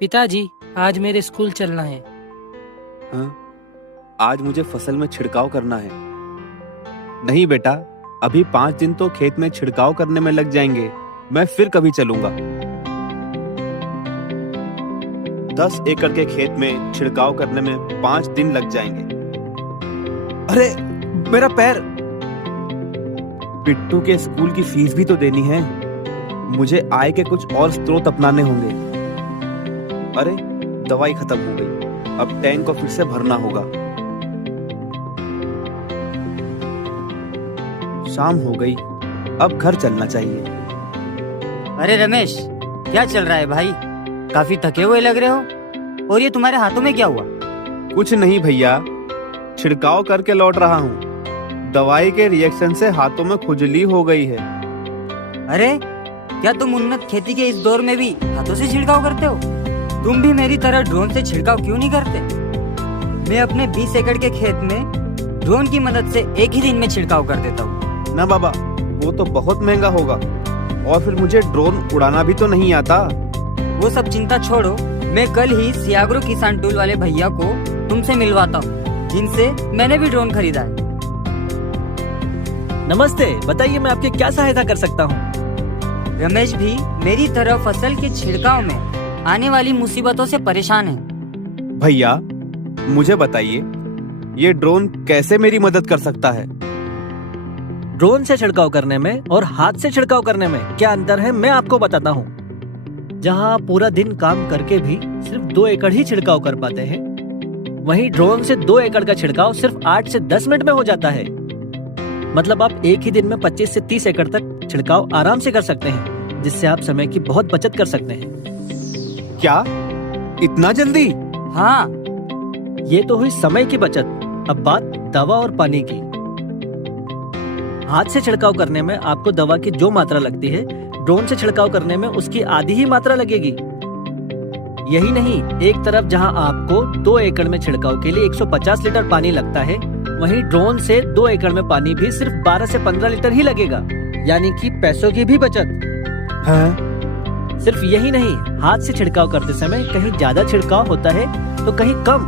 पिताजी, आज मेरे स्कूल चलना है। हाँ, आज मुझे फसल में छिड़काव करना है। नहीं बेटा, अभी 5 दिन तो खेत में छिड़काव करने में लग जाएंगे। मैं फिर कभी चलूंगा। 10 एकड़ के खेत में छिड़काव करने में 5 दिन लग जाएंगे। अरे मेरा पैर! पिट्टू के स्कूल की फीस भी तो देनी है। मुझे आय के कुछ और स्रोत अपनाने होंगे। अरे दवाई खत्म हो गई, अब टैंक को फिर से भरना होगा। शाम हो गई, अब घर चलना चाहिए। अरे रमेश, क्या चल रहा है भाई? काफी थके हुए लग रहे हो। और ये तुम्हारे हाथों में क्या हुआ? कुछ नहीं भैया, छिड़काव करके लौट रहा हूँ। दवाई के रिएक्शन से हाथों में खुजली हो गई है। अरे क्या तुम उन्नत खेती के इस दौर में भी हाथों से छिड़काव करते हो? तुम भी मेरी तरह ड्रोन से छिड़काव क्यों नहीं करते? मैं अपने 20 एकड़ के खेत में ड्रोन की मदद से एक ही दिन में छिड़काव कर देता हूँ। ना बाबा, वो तो बहुत महंगा होगा, और फिर मुझे ड्रोन उड़ाना भी तो नहीं आता। वो सब चिंता छोड़ो, मैं कल ही सियाग्रो किसान टूल वाले भैया को तुमसे मिलवाता हूँ, जिनसे मैंने भी ड्रोन खरीदा है। नमस्ते, बताइए मैं आपकी क्या सहायता कर सकता हूँ? रमेश भी मेरी तरह फसल के छिड़काव में आने वाली मुसीबतों से परेशान है। भैया मुझे बताइए, ये ड्रोन कैसे मेरी मदद कर सकता है? ड्रोन से छिड़काव करने में और हाथ से छिड़काव करने में क्या अंतर है, मैं आपको बताता हूँ। जहाँ आप पूरा दिन काम करके भी सिर्फ 2 एकड़ ही छिड़काव कर पाते हैं, वहीं ड्रोन से 2 एकड़ का छिड़काव सिर्फ 8 से 10 मिनट में हो जाता है। मतलब आप एक ही दिन में 25 से 30 एकड़ तक छिड़काव आराम से कर सकते हैं, जिससे आप समय की बहुत बचत कर सकते हैं। क्या इतना जल्दी? हाँ, ये तो हुई समय की बचत। अब बात दवा और पानी की। हाथ से छिड़काव करने में आपको दवा की जो मात्रा लगती है, ड्रोन से छिड़काव करने में उसकी आधी ही मात्रा लगेगी। यही नहीं, एक तरफ जहां आपको 2 एकड़ में छिड़काव के लिए 150 लीटर पानी लगता है, वहीं ड्रोन से 2 एकड़ में पानी भी सिर्फ 12 से 15 लीटर ही लगेगा, यानी कि पैसों की भी बचत। हाँ? सिर्फ यही नहीं, हाथ से छिड़काव करते समय कहीं ज्यादा छिड़काव होता है तो कहीं कम।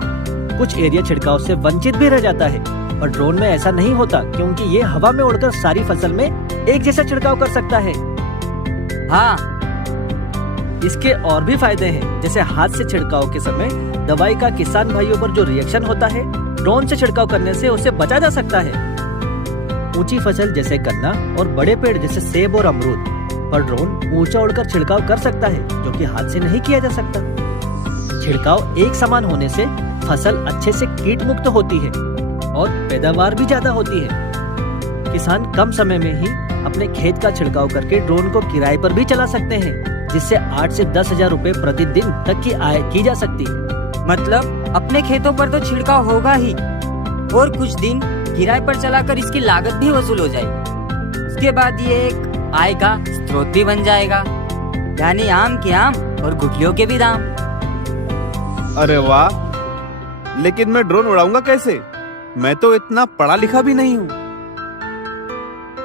कुछ एरिया छिड़काव से वंचित भी रह जाता है, और ड्रोन में ऐसा नहीं होता, क्योंकि ये हवा में उड़कर सारी फसल में एक जैसा छिड़काव कर सकता है। हाँ, इसके और भी फायदे हैं, जैसे हाथ से छिड़काव के समय दवाई का किसान भाइयों पर जो रिएक्शन होता है, ड्रोन से छिड़काव करने से उसे बचा जा सकता है। ऊंची फसल जैसे गन्ना और बड़े पेड़ जैसे सेब और अमरूद पर ड्रोन ऊंचा उड़कर छिड़काव कर सकता है, जो कि हाथ से नहीं किया जा सकता। छिड़काव एक समान होने से फसल अच्छे से कीट मुक्त होती है और पैदावार भी ज्यादा होती है। किसान कम समय में ही अपने खेत का छिड़काव करके ड्रोन को किराए पर भी चला सकते हैं, जिससे 8 से 10 हजार रुपए प्रतिदिन तक की आय की जा सकती है। मतलब अपने खेतों पर तो छिड़काव होगा ही, और कुछ दिन किराए पर चलाकर इसकी लागत भी वसूल हो जाएगी। उसके बाद ये एक आय का स्रोत भी बन जाएगा, यानी आम के आम और गुठलियों के भी दाम। अरे वाह, लेकिन मैं ड्रोन उड़ाऊंगा कैसे? मैं तो इतना पढ़ा लिखा भी नहीं हूँ।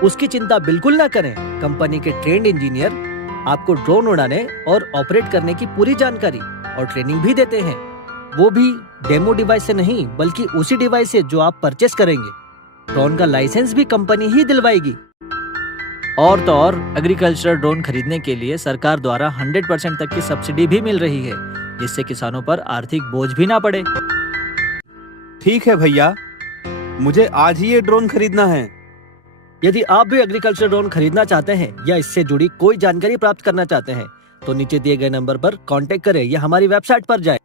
उसकी चिंता बिल्कुल ना करें। कंपनी के ट्रेंड इंजीनियर आपको ड्रोन उड़ाने और ऑपरेट करने की पूरी जानकारी और ट्रेनिंग भी देते हैं। वो भी डेमो डिवाइस से नहीं, बल्कि उसी डिवाइस से जो आप परचेस करेंगे। ड्रोन का लाइसेंस भी कंपनी ही दिलवाएगी। और तो और, एग्रीकल्चर ड्रोन खरीदने के लिए सरकार द्वारा 100% तक की सब्सिडी भी मिल रही है, जिससे किसानों पर आर्थिक बोझ भी ना पड़े। ठीक है भैया, मुझे आज ही ये ड्रोन खरीदना है। यदि आप भी एग्रीकल्चर ड्रोन खरीदना चाहते हैं या इससे जुड़ी कोई जानकारी प्राप्त करना चाहते हैं, तो नीचे दिए गए नंबर पर कांटेक्ट करें या हमारी वेबसाइट पर जाएं।